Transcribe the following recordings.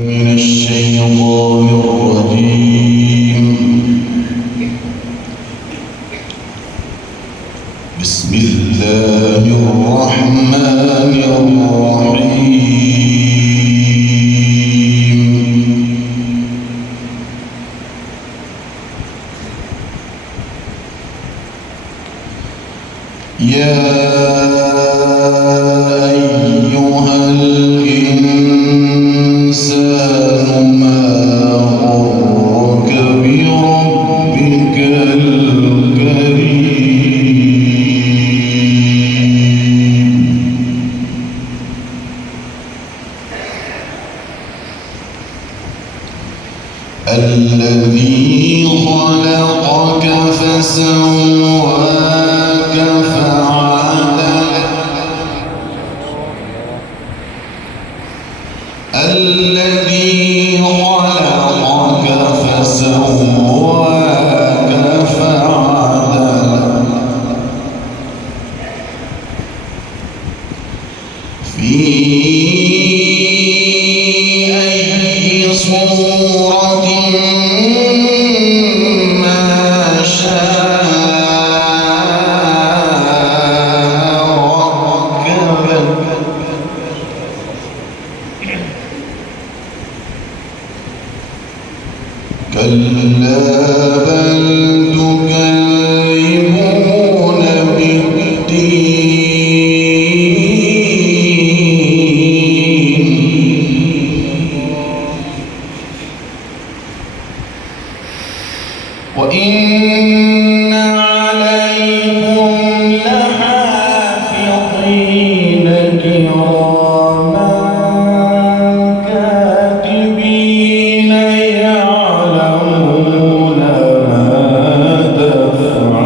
من الشيطان الرجيم. بسم الله الرحمن الرحيم. يا أيها الإنسان ما غرك بربك الكريم الذي خلقك فسواك فعدلك الذي خلقك فسواك فعدلك في أي صورة ما شاء ركبك كلا بل تكذبون بالدين وإن عليكم لحافظين كراما كاتبين يعلمون ما تفعلون.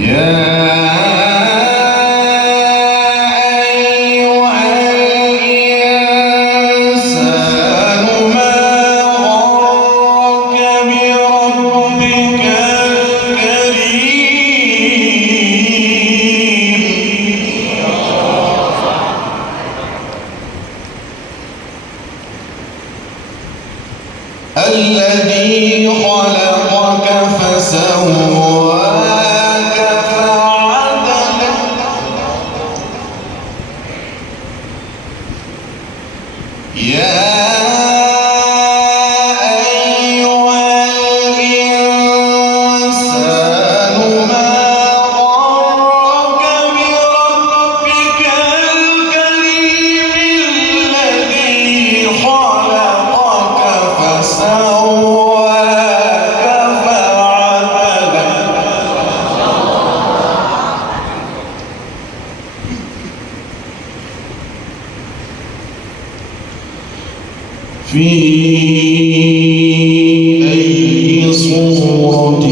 يا الذي خلقك فسواك فعدلك يا أيها الإنسان ما غرك بربك الكريم الذي خلقك فسواك فعدلك في أي صورة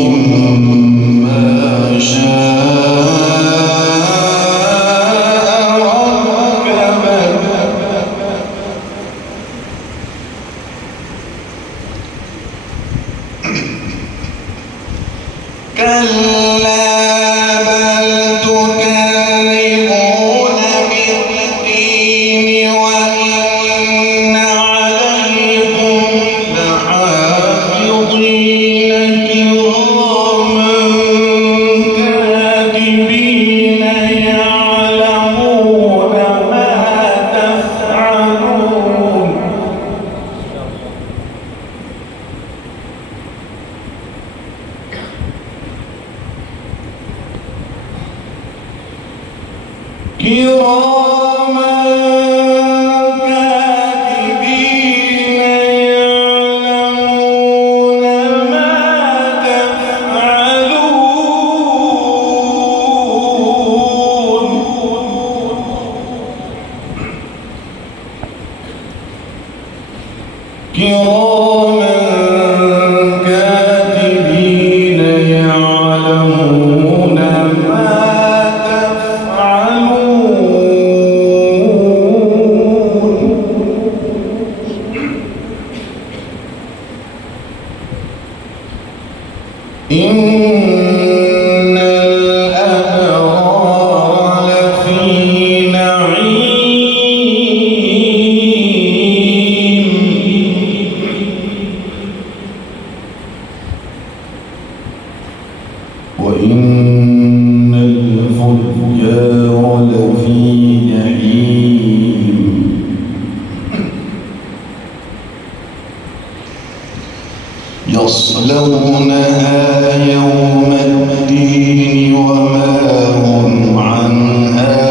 ما شاء ركبك كلا بل تكذبون بالدين وإن عليكم لحافظين كراما كاتبين يعلمون ما تفعلون. كراما كاتبين يعلمون ما تفعلون. كراما كاتبين يعلمون ما تفعلون. وإن الفجار لفي جحيم يصلونها يوم الدين وما هم عنها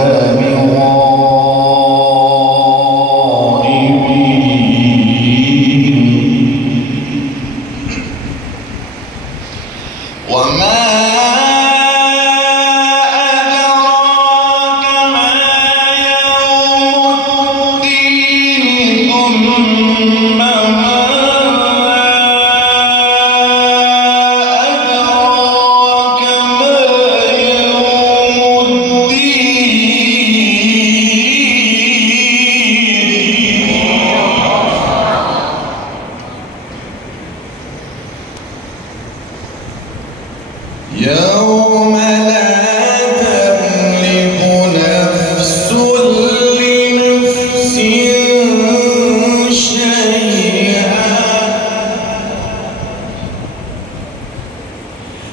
يوم لا تملك نفس لنفس شيئا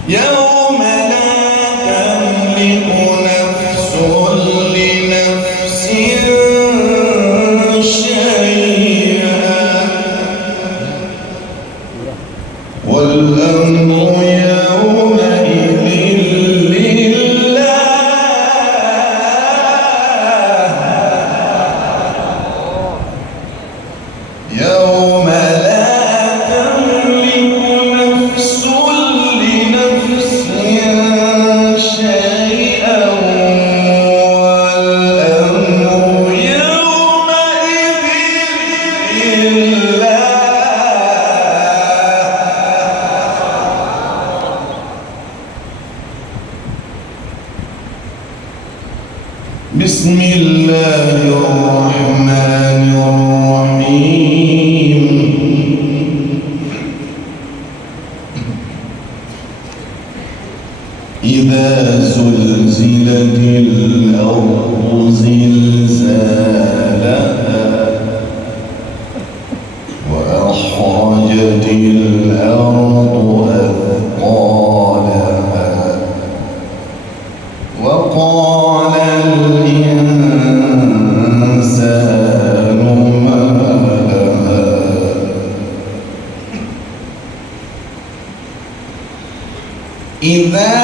يوم لا تملك نفس لنفس شيئا والأمر يوم لا تملك نفس لنفس شيئا والأمر يومئذ لله بسم الله الرحمن الرحيم إذا زلزلت الأرض زلزالها وأخرجت الأرض أثقالها وقال الإنسان ما لها إذا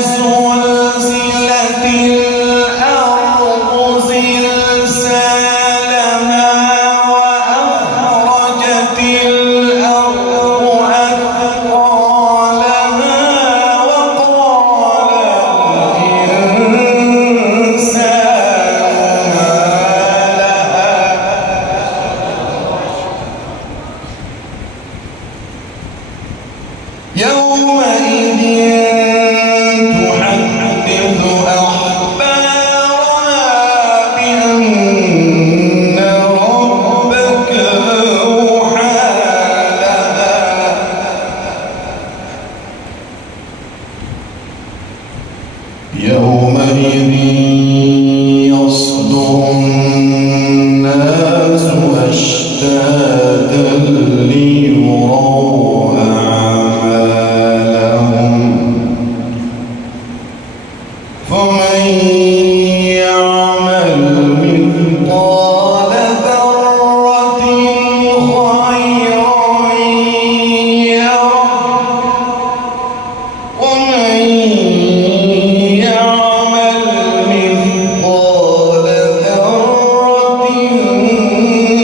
زلزلت الأرض زلزالها وأخرجت الأرض أثقالها وقال الإنسان ما لها يومئذ تحدث أخبارها بأن ربك أوحى لها يومئذ يصدر الناس أشتاتا ليروا أعمالهم فمن يعمل مثقال ذرة خيرا يره ومن يعمل مثقال ذرة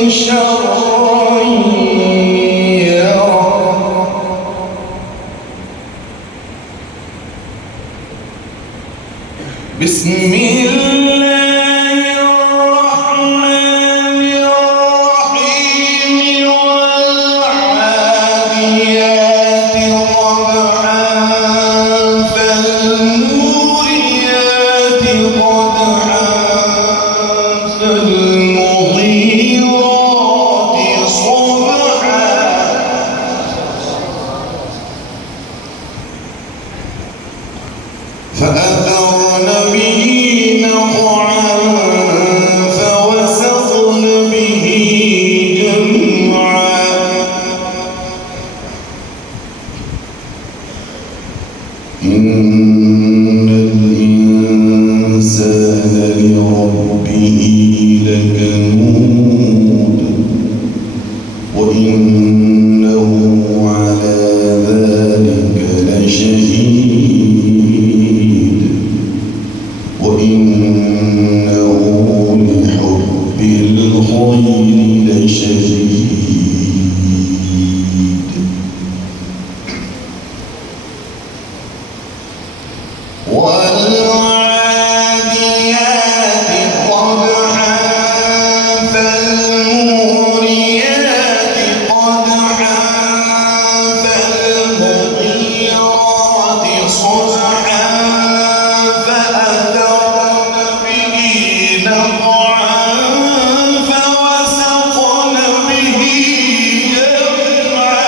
شرا يره بسم الله الرحمن الرحيم والعاديات ضبحا فالموريات قدحا فالمغيرات صبحا فأثرن به نقعا فوسطن به جمعا إن الإنسان لربه لكنود وإنه على ذلك لشهيد وإنه لحب الخير لشديد والعاديات ضبحا فالموريات قدحا فالمغيرات صبحا فأثرن به نقعا فوسطن به جمعا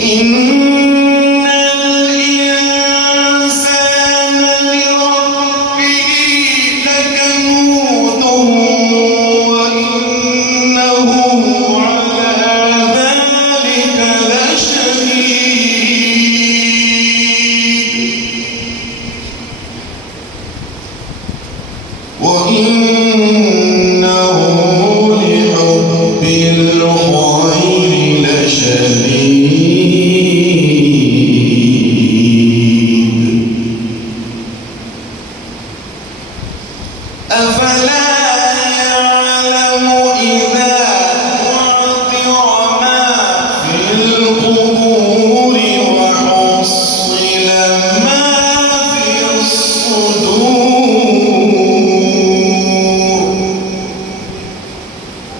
إن الإنسان لربه لكنود وإنه على ذلك لشهيد وإنه لحب الخير لشديد أفلا يعلم إذا بعثر ما في القبور وحصل ما في الصدور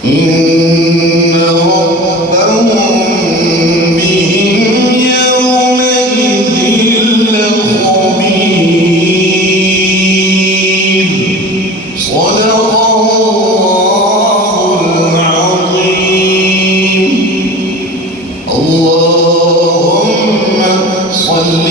إن ربهم بهم يومئذ لخبير صدق الله العظيم اللهم صل